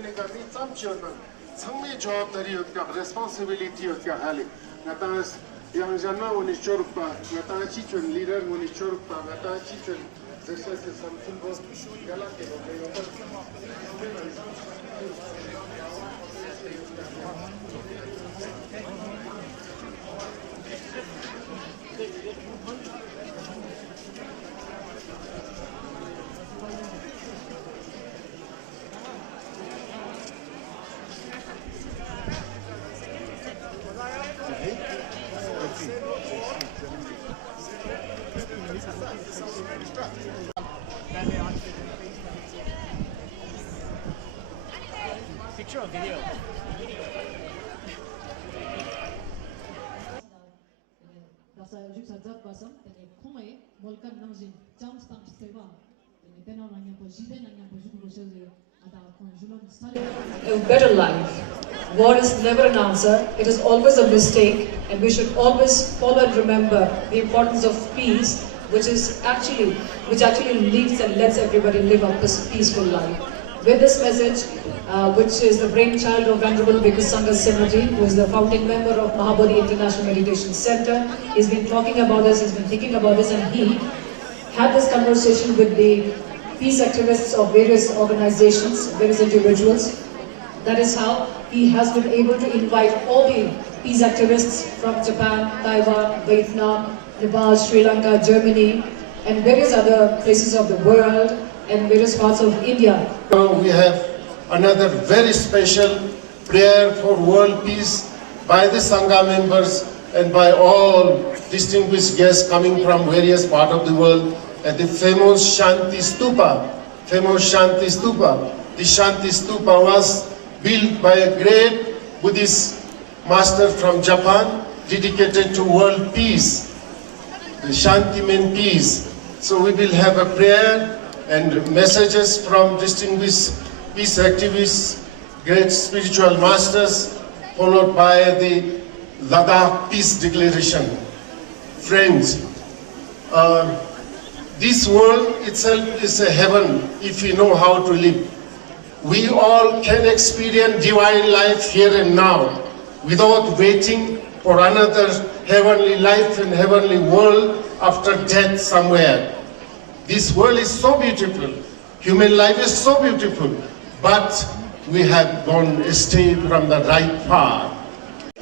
Genlenika ni tsamchionan tsangme jawabdari yotka responsibility yotka hali ngata yang janna woni chorpa ngata chichun leader woni chorpa ngata chichun success is something goes gala ke Picture or video? A better life. War is never an answer, it is always a mistake, and we should always follow and remember the importance of peace, which actually leads and lets everybody live a peaceful life. With this message, which is the brainchild of Venerable Bhikkhu Sangha Srimati, who is the founding member of Mahabodhi International Meditation Center, he's been talking about this, he's been thinking about this, and he had this conversation with the peace activists of various organizations, various individuals. That is how he has been able to invite all the peace activists from Japan, Taiwan, Vietnam, Nepal, Sri Lanka, Germany, and various other places of the world and various parts of India. Now we have another very special prayer for world peace by the Sangha members and by all distinguished guests coming from various parts of the world at the famous Shanti Stupa. The Shanti Stupa was built by a great Buddhist master from Japan, dedicated to world peace. The Shanti means peace. So we will have a prayer and messages from distinguished peace activists, great spiritual masters, followed by the Ladakh Peace Declaration. Friends, this world itself is a heaven if we know how to live. We all can experience divine life here and now without waiting for another heavenly life and heavenly world after death somewhere. This world is so beautiful, human life is so beautiful, but we have gone astray from the right path.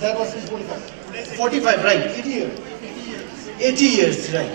that was 45 right, 80 years right।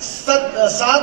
7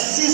80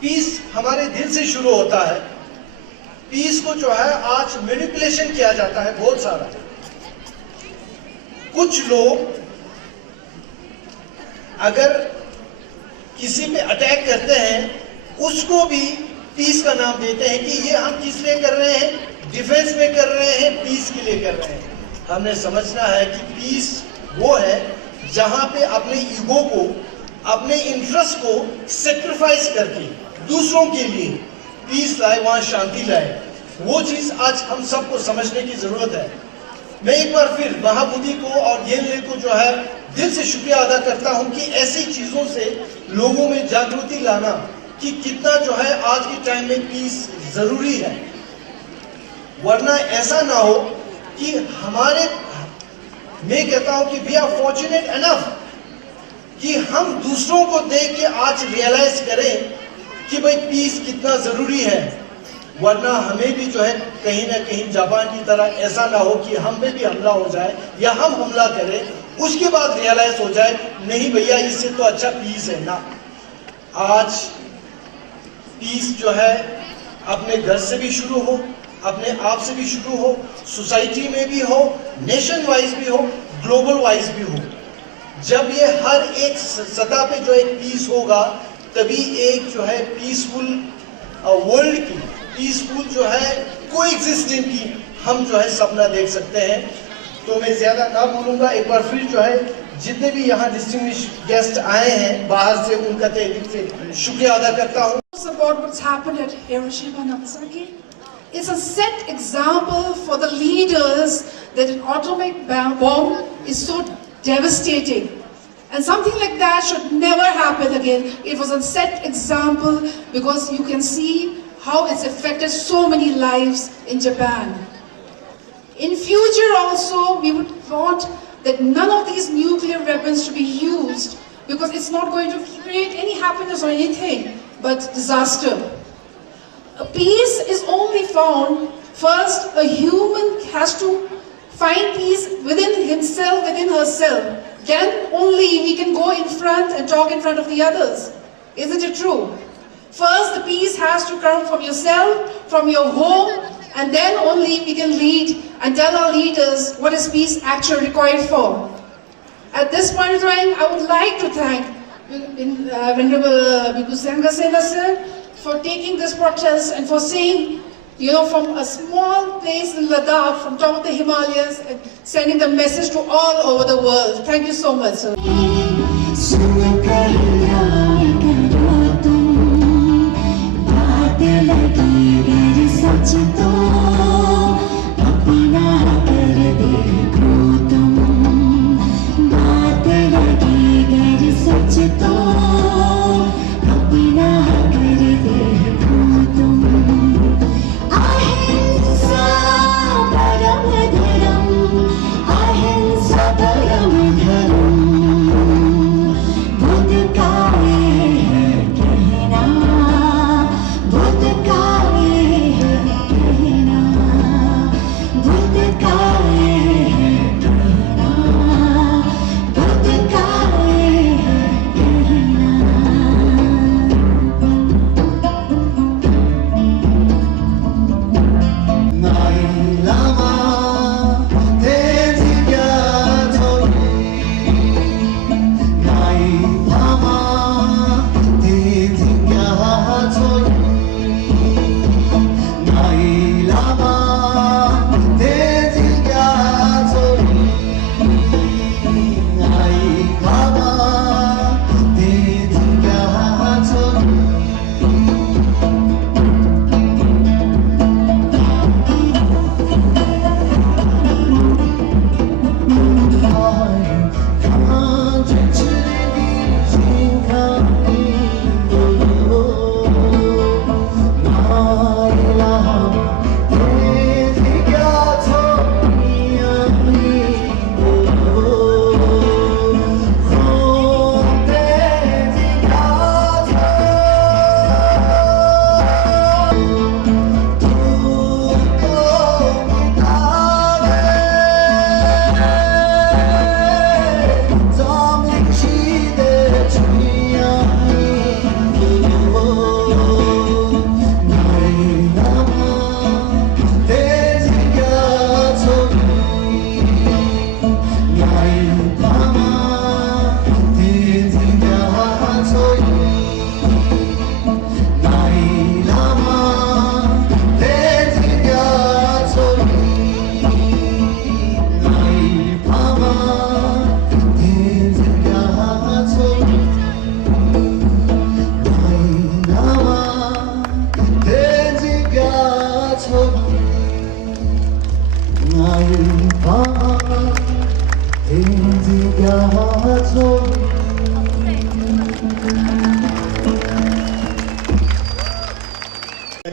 پیس ہمارے دل سے شروع ہوتا ہے. پیس کو جو ہے آج مینیپولیشن کیا جاتا ہے بہت سارا. کچھ لوگ اگر کسی پہ اٹیک کرتے ہیں اس کو بھی پیس کا نام دیتے ہیں کہ یہ ہم کس لیے کر رہے ہیں, ڈیفنس میں کر رہے ہیں, پیس کے لیے کر رہے ہیں. ہم نے سمجھنا ہے کہ پیس وہ ہے جہاں پہ اپنے ایگو کو, اپنے انٹرسٹ کو سیکریفائس کر کے دوسروں کے لیے پیس لائے, وہاں شانتی لائے. وہ چیز آج ہم سب کو سمجھنے کی ضرورت ہے. میں ایک بار پھر مہابودھی کو اور گیلے کو جو ہے دل سے شکریہ ادا کرتا ہوں کہ ایسی چیزوں سے لوگوں میں جاگرتی لانا کہ کتنا جو ہے آج کے ٹائم میں پیس ضروری ہے. ورنہ ایسا نہ ہو کہ میں کہتا ہوں کہ we are fortunate enough کہ ہم دوسروں کو دیکھ کے آج ریئلائز کریں کہ بھئی پیس کتنا ضروری ہے. ورنہ ہمیں بھی جو ہے کہیں نہ کہیں جاپان کی طرح ایسا نہ ہو کہ ہم پہ بھی حملہ ہو جائے یا ہم حملہ کریں, اس کے بعد ریئلائز ہو جائے نہیں بھیا اس سے تو اچھا پیس ہے. نا, آج پیس جو ہے اپنے گھر سے بھی شروع ہو, اپنے آپ سے بھی شروع ہو, سوسائٹی میں بھی ہو, نیشن وائز بھی ہو, گلوبل وائز بھی ہو. جب یہ ہر ایک سطح پہ جو ایک پیس ہوگا تبھی ایک جو ہے پیسفل ورلڈ کی, پیسفل جو ہے کو ایگزسٹنگ کی ہم جو ہے سپنا دیکھ سکتے ہیں. تو میں زیادہ نہ بولوں گا. ایک بار پھر جو ہے جتنے بھی یہاں ڈسٹنگوش گیسٹ آئے ہیں باہر سے ان کا تہہ دل سے شکریہ ادا کرتا ہوں. About what's happened at Hiroshima and Nagasaki. It's a set example for the leaders that an atomic bomb is so devastating. And something like that should never happen again. It was a set example because you can see how it's affected so many lives in Japan. In future also, we would want that none of these nuclear weapons to be used because it's not going to create any happiness or anything but disaster. Peace is only found, first a human has to find peace within himself, within herself. Then only we can go in front and talk in front of the others. Isn't it true? First the peace has to come from yourself, from your home, and then only we can lead and tell our leaders what is peace actually required for. At this point in time, I would like to thank Venerable Bhikkhu Sanghasena sir for taking this protest and for saying, from a small place in Ladakh, from top of the Himalayas, and sending the message to all over the world. Thank you so much, sir.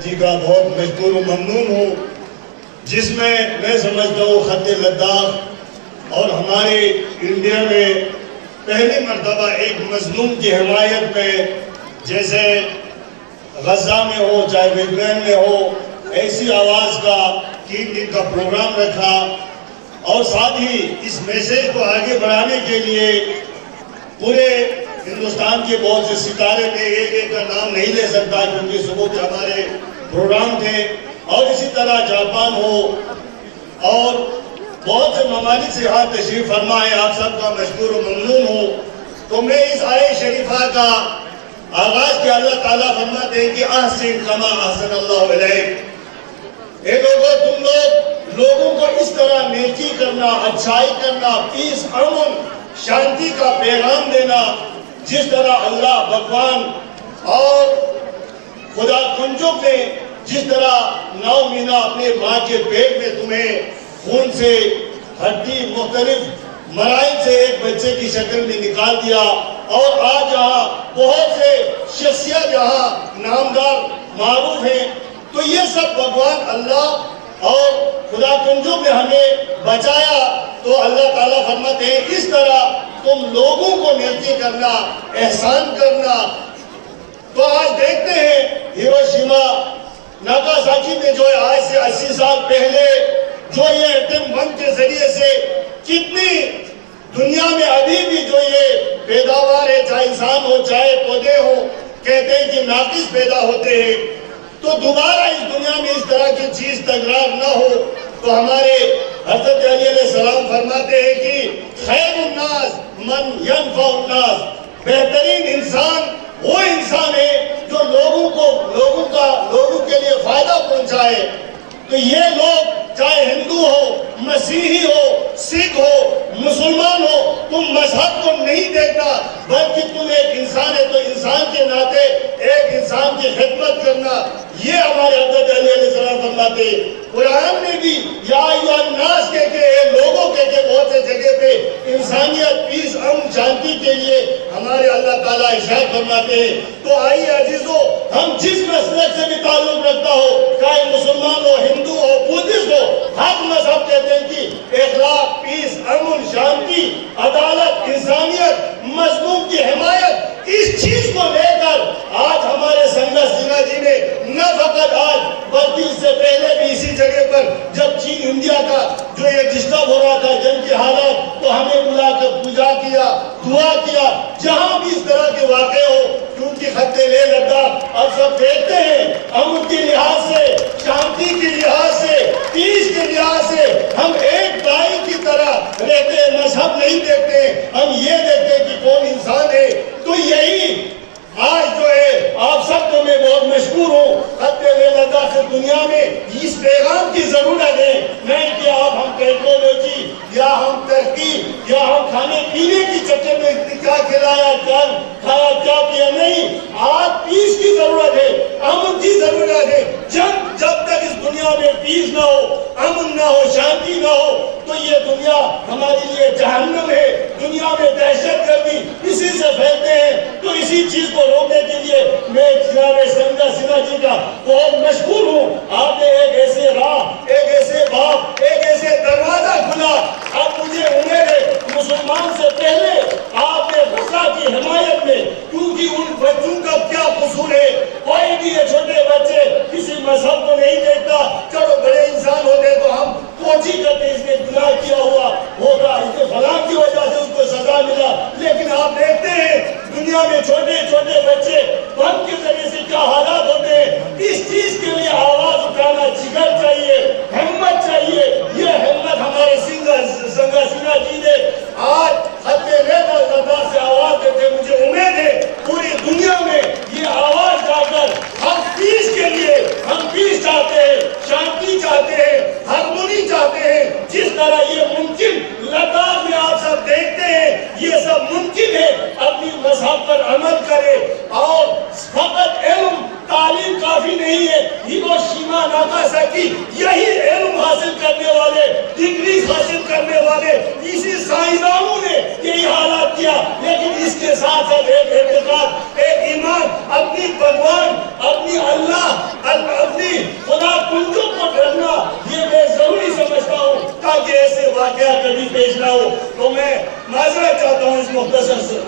جی کا بہت مشکور و ممنون ہوں، جس میں سمجھتا ہوں خط لداخ اور ہمارے انڈیا میں پہلی مرتبہ ایک مظلوم کی حمایت میں، جیسے غزہ میں ہو چاہے ویڈمین میں ہو، ایسی آواز کا 3 دن کا پروگرام رکھا، اور ساتھ ہی اس میسیج کو آگے بڑھانے کے لیے پورے ہندوستان کے بہت سے ستارے میں ایک کا نام نہیں لے سکتا کیونکہ صبح کے ہمارے پروگرام تھے، اور اسی طرح جاپان ہو اور بہت سے ممالک سے یہاں تشریف فرما ہے، آپ سب کا مشکور و ممنون ہوں۔ تو میں اس آیت شریفہ کا آغاز کیا، اللہ تعالیٰ فرماتے ہیں کہ احسن کما احسن اللہ علیک، اے لوگوں تم لوگوں کو اس طرح نیکی کرنا، اچھائی کرنا، پیس، امن، شانتی کا پیغام دینا جس طرح اللہ بھگوان اور خدا کنجوک نے جس طرح 9 مہینہ اپنے ماں کے پیٹ میں تمہیں خون سے ہڈی مختلف مراحل سے ایک بچے کی شکل میں نکال دیا، اور آج یہاں بہت سے شخصیت جہاں نامدار معروف ہیں، تو یہ سب بھگوان اللہ اور خدا کنجوک نے ہمیں بچایا۔ تو اللہ تعالیٰ فرماتے ہیں اس طرح تم لوگوں کو نیکی کرنا، احسان کرنا۔ تو آج دیکھتے ہیں ہیروشیما ناگاساکی میں جو آج سے 80 سال پہلے جو یہ ایٹم بم کے ذریعے سے کتنی دنیا میں ابھی بھی جو یہ پیداوار ہے، چاہے انسان ہو چاہے پودے ہو، کہتے ہیں کہ ناقص پیدا ہوتے ہیں، تو دوبارہ اس دنیا میں اس طرح کی چیز تکرار نہ ہو۔ تو ہمارے حضرت علی علیہ السلام فرماتے ہیں کہ خیر الناس من ینفع الناس، بہترین انسان وہ انسان ہے جو لوگوں کے لیے فائدہ پہنچائے۔ تو یہ لوگ چاہے ہندو ہو، مسیحی ہو، سکھ ہو، مسلمان ہو، تم مذہب کو نہیں دیکھنا بلکہ تم ایک انسان ہے، تو انسان کے ناطے ایک انسان کی خدمت کرنا، یہ ہمارے حضرت علی علیہ السلام فرماتے ہیں۔ قرآن میں بھی یا ایھا الناس کہہ کے لوگوں کہہ کے بہت سے جگہ پہ انسانیت، پیس، امن، شانتی کے لیے ہمارے اللہ تعالیٰ ارشاد فرماتے ہیں۔ تو آئیے عزیزو، ہم جس مسلک سے بھی تعلق رکھتا ہو، چاہے مسلمان ہو، ہندو ہو، بدھسٹ ہو، ہر مذہب کہتے ہیں کہ اخلاق، پیس، امن، شانتی، عدالت، انسانیت، مظلوم کی حمایت، اس چیز کو لے کر آج ہمارے سنگا سنہا جی نے نہ فقط آج بلکہ اس سے پہلے بھی اسی جگہ پر جب چین انڈیا کا جو یہ ڈسٹرب ہو رہا تھا جنگ کے حالات، تو ہمیں بلا کر پوجا کیا، دعا کیا، جہاں بھی اس طرح کے واقع ہو، کیونکہ خط لے لداخ اب سب دیکھتے ہیں امن کے لحاظ سے، شانتی کے لحاظ سے، پیس کے لحاظ سے ہم ایک بھائی کی طرح رہتے ہیں، مذہب نہیں دیکھتے، ہم یہ دیکھتے ہیں کہ کون انسان ہے۔ تو یہی آج جو ہے آپ سب کو میں بہت مشکور ہوں، خط لے لداخ سے دنیا میں اس پیغام کی ضرورت ہے، نہیں کہ آپ ہم ٹیکنالوجی یا ہم ترقی یا ہم کھانے پینے کی چکر میں کیا کھلایا، کیا کھایا، کیا کیا، نہیں، آج پیس کی ضرورت ہے، امن کی ضرورت ہے۔ جب تک اس دنیا میں پیس نہ ہو، امن نہ ہو، شانتی نہ ہو، تو یہ دنیا ہمارے لیے جہنم ہے۔ دنیا میں دہشت گردی اسی سے پھیلتے ہیں، تو اسی چیز کو روکنے کے لیے میں جناب سنگا سنہا جی کا بہت مشکور ہوں۔ آپ نے ایک ایسے راہ، ایک ایسے باب، ایک ایسے دروازہ کھلا۔ اب مجھے امید ہے مسلمان سے پہلے آپ نے غزہ کی حمایت میں، کیونکہ ان بچوں کا کیا قصور ہے، کوئی بھی یہ چھوٹے بچے کسی مذہب کو نہیں دیکھتا، چلو بڑے انسان ہوتے تو ہم کوشش کرتے اس نے گناہ کیا ہوا ہوگا، اس نے فلاں کی وجہ سے اس کو سزا ملا، لیکن آپ دیکھتے ہیں دنیا میں چھوٹے چھوٹے بچے بم کے ذریعے سے کیا حالات ہوتے ہیں۔ اس چیز کے لیے آواز اٹھانا جگر چاہیے، ہمت چاہیے۔ یہ ہمت ہمارے سنگا سنہا جی نے آج خط لداخ سے آواز دیتے، مجھے امید ہے پوری دنیا میں یہ آواز جا کر ہم پیس کے لیے، ہم پیس چاہتے ہیں، شانتی چاہتے ہیں، ہارمونی چاہتے ہیں، جس طرح یہ ممکن لداخ میں آپ سب دیکھتے ہیں، یہ سب ممکن ہے۔ اپنی مذہب پر عمل کرے، اور فقط علم تعلیم کافی نہیں ہے۔ ہیروشیما ناگاساکی یہی علم حاصل کرنے والے، ڈگری حاصل کرنے والے اسی سائنسدانوں نے یہی حالات کیا، لیکن اس کے ساتھ ساتھ ایک اعتقاد، ایک ایمان، اپنی بھگوان، اپنی اللہ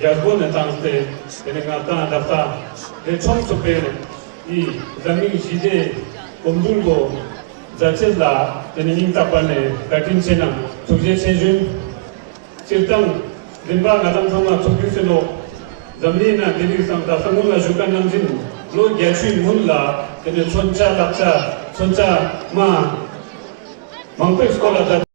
jargon tanste tenengata dafta de chom super I zami jide omdulgo zachela tening tapane katin sena suje sejun sirtang dinba gadam sama sokiselo zamina dilir sam da samula jukan namjin lo gyashin mulla tene choncha lakcha choncha ma mangpe skola